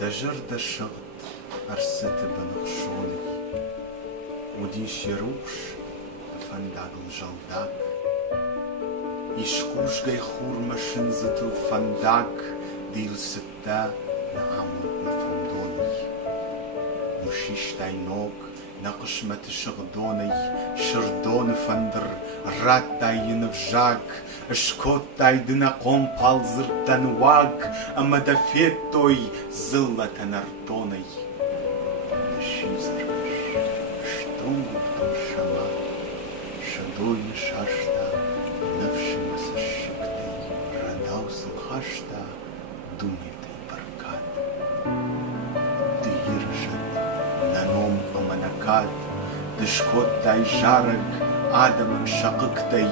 دجرد الشغط أرست بنغشوني ودين شيروش فندق الجلداك يشكوش جاي خور مشنزت الفنداك ديل ستا نعمل مفندوني مشيش داينوك نقش ما تشغدوني شردون فندر رات داي ينفجاك اشكوت داي دنا قوم بالزر تنواك اما دفيت توي زلة تنردوني نشيزر شتونغ شما شدوي شاشتا نفشي مسشكتي رداوس الخاشتا دونيتي بركات ديرشت نانوم بمنكات دشكوت داي جارك آدم شققتي